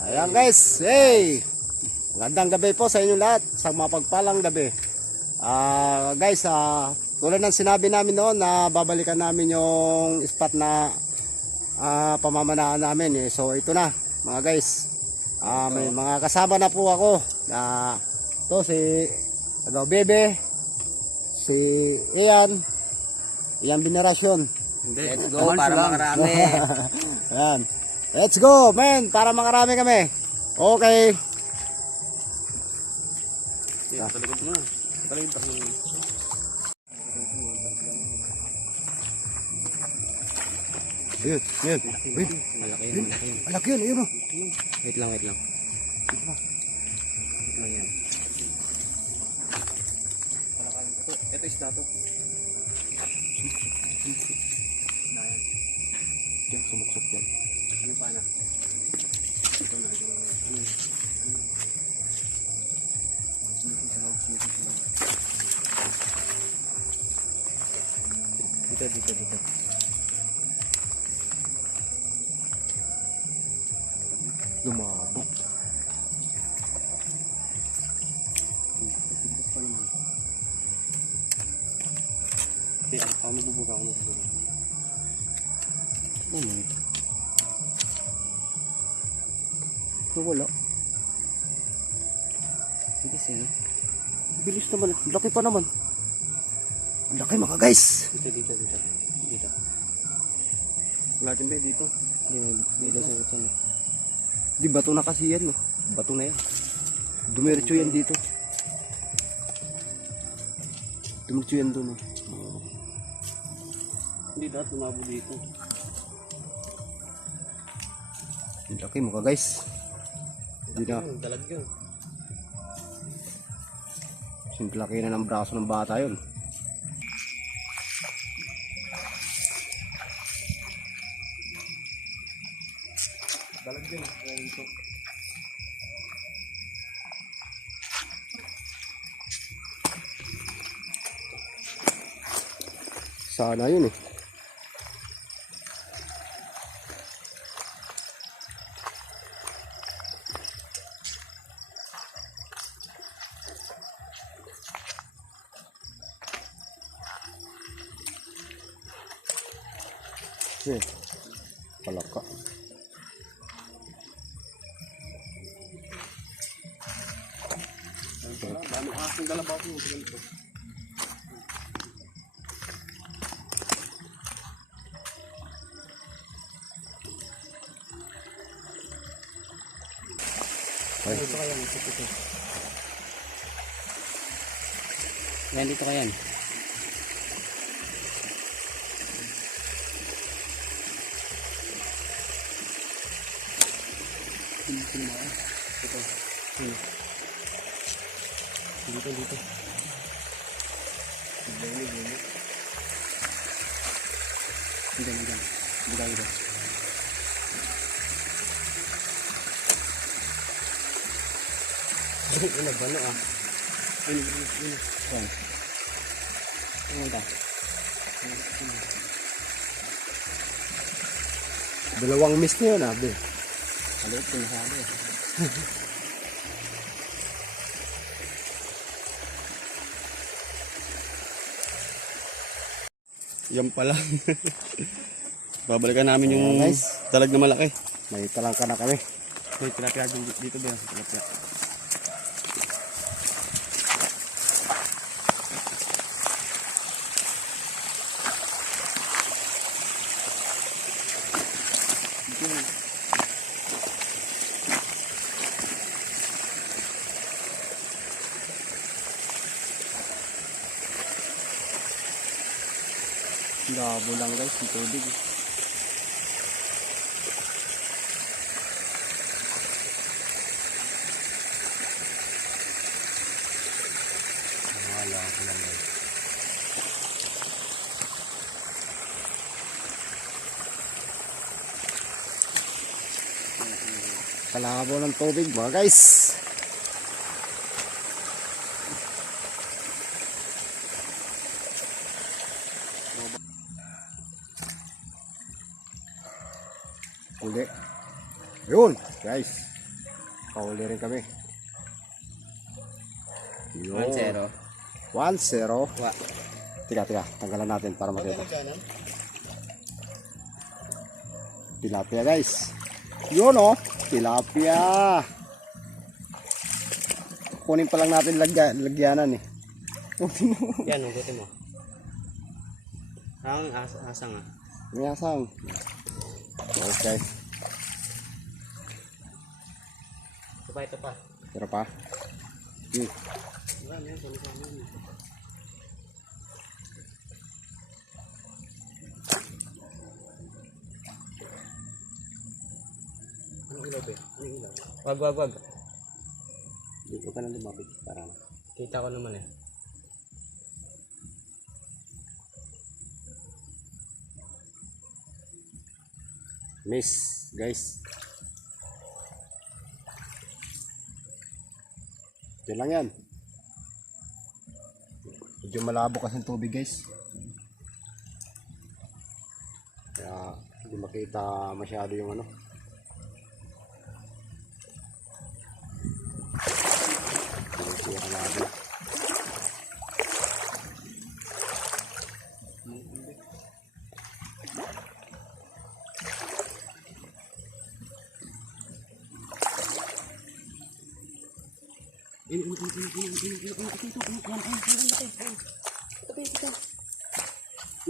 Ayan guys, hey! Magandang gabi po sa inyo lahat, sa mapagpalang gabi. Guys, tulad ng sinabi namin noon na babalikan namin yung spot na pamamanaan namin. So ito na mga guys, may mga kasama na po ako. Ito si Bebe, si Ian Venerasyon. Let's go para makarami. Ayan. Let's go, man, para makarami kami. Okay. Talikod mo. Talikod pa. Ayun, ayun. Malaki Ayun, yun. malaki yun, ayun o. Wait lang. Wait lang yan. Ito isda to. Diyan, sumuksok dyan. Ano pa na? Ito na. Dito. Lumabok. Ano bubuga? Ito wala. Bilis eh. Bilis naman. Laki pa naman. Ang laki mga guys. Dito. Lagi ba dito? Dito sa ito. Di bato na kasi yan, no? Bato na yan. Dumiretso yan dito. Dumiretso yan doon, no? Hindi dapat lumabo dito. Ang laki mga guys. Hindi na. Dalag yun. Simplaki na ng braso ng bata yun. Dalag yun. Ito. Sana yun eh. Palaka. Dami aking dalabaw ko. Ganito. Ito kaya. Yan, dito kaya. Dito. Diyan. Ini bano ah. Ini. Yan. Pumunta. Dalawang miss na yun, abe. Halit ko na sabi. Yan pala. Babalikan namin yung Nice. dalag na malaki. May talangka na kami. May tilapia dito ba? Tilapia. Labo lang guys, yung tubig. Wala ko lang guys. Kalabo ng tubig mga guys. Uli. Yun, guys. Kahuli rin kami. 1-0. 1-0. Wa. Tiga. Tanggalan natin para makita. Tilapia guys. Yun oh. Tilapia. Kunin pa lang natin lagyanan eh. Yan, hugutin mo. Ang asang ah. May asang. Okay. Ito pa. Tira pa. Wala yan, sama-sama yan. Anong ilaw ba? Anong ilaw? Wag. Dito ka na lumapit. Parang. Kita ko naman eh. Miss guys. Yan lang yan. Medyo malabo kasi ang tubig guys. Kaya hindi makita masyado yung ano. Hindi malabo.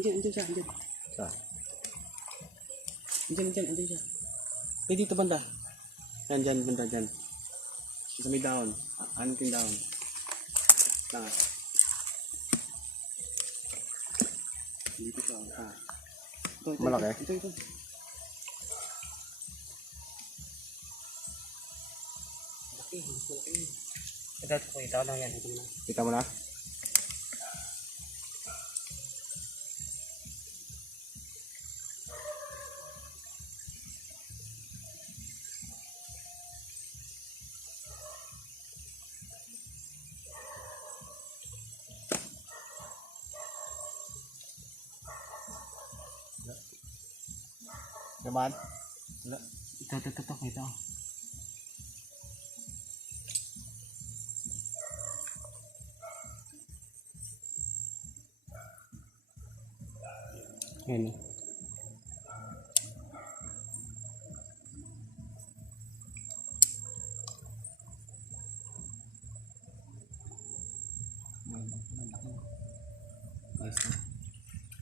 Andiyan siya. Saan? Andiyan siya. Dito banda. Yan, banda dyan. Sa may dahon. Ano yung dahon? Tanga. Dito ka. Ito. Malaki? Ito. Malaki. Ito, kita ko lang yan. Kita mo na? Naman? Ito. Kita ko. Yan.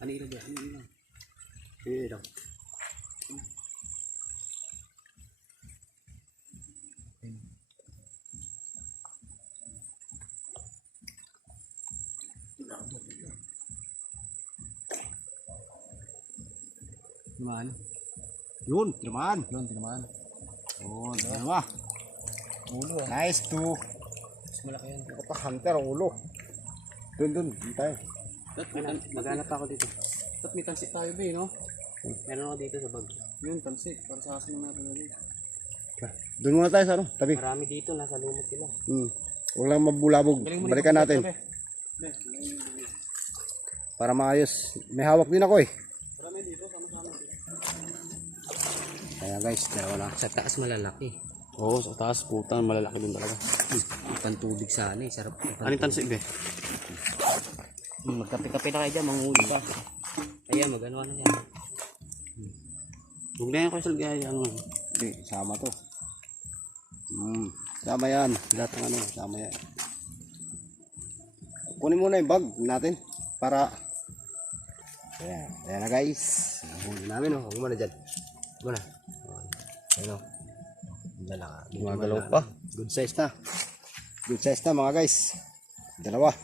Ano ilaw ba? Ilaw. Naman. Yun, tinamaan. Oh, dalawa. Ulo ah. Nice to. Mas malaki yan. Hunter ang ulo. Dun, tayo. Maghanap ako dito. Ba't may tansik tayo ba no? Meron ako dito sa bag. Yun, tansik. Para sa asin natin ulit. Doon muna tayo sa ano, tabi. Marami dito, nasa lumot sila. Huwag lang mabulabog. Balikan natin. Para maayos. May hawak din ako eh. Marami dito, sama-sama. Kaya guys, dalawa na. Sa taas malalaki. Oo, sa taas puta, malalaki din talaga. Pantubig sana eh, sarap. Anong tansik be? Magkape-kape na kayo dyan, manghuli pa. Ayan, mag-ano na yan. Huwag na yan ko sa gaya. Hindi, sama to. Sama yan. Lahat ng ano, sama yan. Kunin muna yung bag natin. Para ayan na guys. Huli namin oh. Huwag mo na dyan. Huwag na. Ayan o. Lalaka. Gumagalaw pa. Good size na. Good size na mga guys. Dalawa.